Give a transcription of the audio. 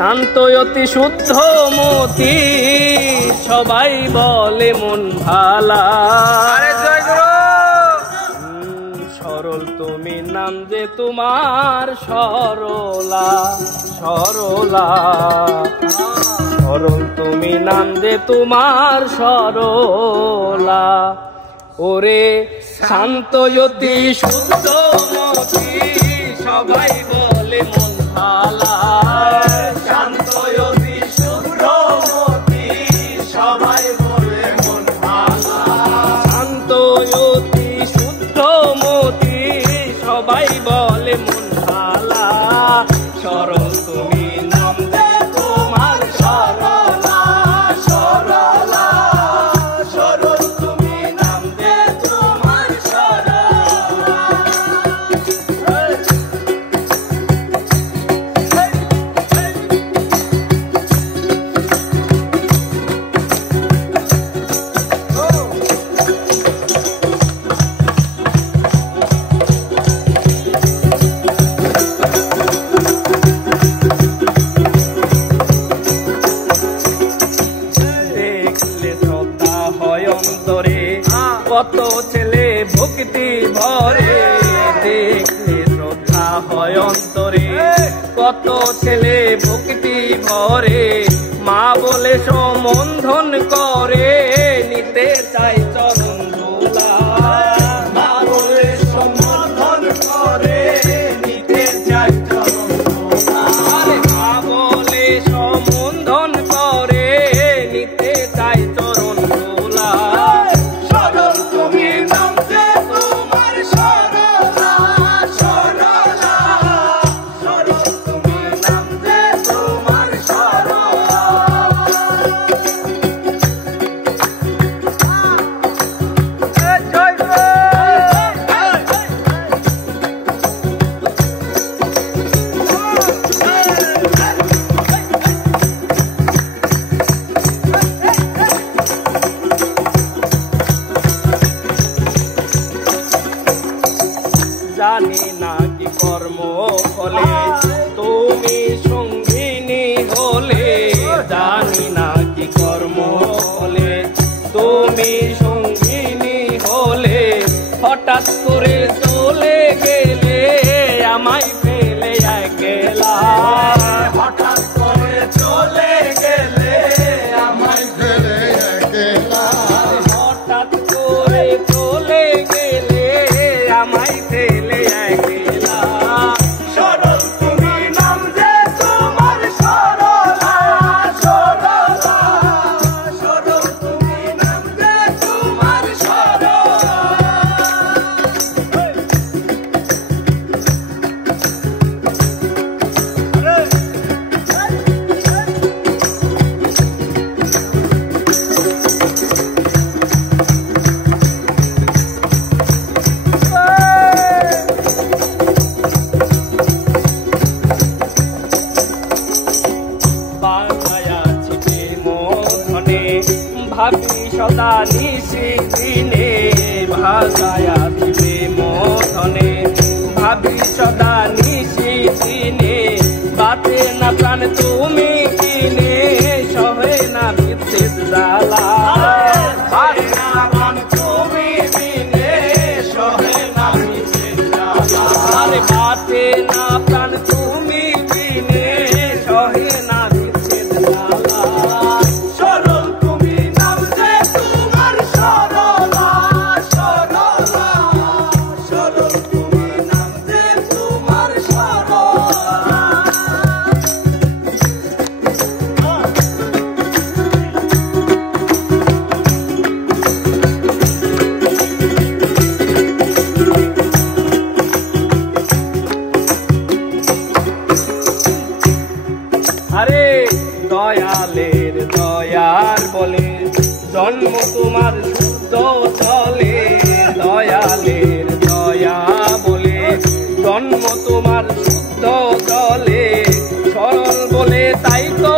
শান্ত অতি শুদ্ধ মতি সবাই বলে মন ভালা। সরল তুমি নাম যে তোমার সরলা সরলা, সরল তুমি নাম যে তোমার সরলা। ওরে শান্ত অতি শুদ্ধ মতি সবাই বলে মন ভালা। শান্ত অতি শুদ্ধ মতি সবাই বলে মন ভালা। শান্ত অতি শুদ্ধ মতি সবাই বলে মন ভালা। সরল তুমি নাম যে তোমার সরলা সরলা, সরল তুমি নাম যে তোমার সরলা। কত ছেলে ভক্তি ভরে, দেখলে শ্রদ্ধা হয় অন্তরে। কত ছেলে ভক্তি ভরে, মা বলে সম্বন্ধন করে, নিতে চাই চরণ ধুলা। মা বলে সম্বন্ধন করে, নিতে চাই চরণ ধুলা। মা বলে সম্বন্ধন করে, নিতে চাই চরণ ধুলা। সরল তুমি নাম যে তোমার সরলা সরলা, সরল তুমি নাম যে তোমার সরলা। জানি না কি কর্ম ফলে তুমি সঙ্গিনী হলে, জানি না কি কর্ম ফলে তুমি সঙ্গিনী হলে। হঠাৎ করে চলে গেলে আমায় ফেলে একলা। হঠাৎ করে চলে গেলে আমায় ফেলে একলা। হঠাৎ করে চলে গেলে আমায় ফেলে একলা। সরল তুমি নাম যে তোমার সরলা সরলা, সরল তুমি নাম যে তোমার সরলা। ভাবি সদা নিশিদিনে, ভাষায়া দিবে মধনে। ভাবি সদা নিশিদিনে, বাতে না প্রাণ তুমি কিনে, সহে না বিচ্ছেদ জ্বালা। বাতে না প্রাণ তুমি কিনে, সহে না বিচ্ছেদ জ্বালা। আরে বাতে না প্রাণ তুমি কিনে, সহে না বিচ্ছেদ জ্বালা। সরল তুমি নাম যে তোমার সরলা সরলা, সরল তুমি নাম যে তোমার সরলা। আরে দয়ালের দয়ার বলে জন্ম তোমার শুদ্ধ চলে। দয়ালের দয়া বলে জন্ম তোমার শুদ্ধ চলে। সরল বলে তাই তো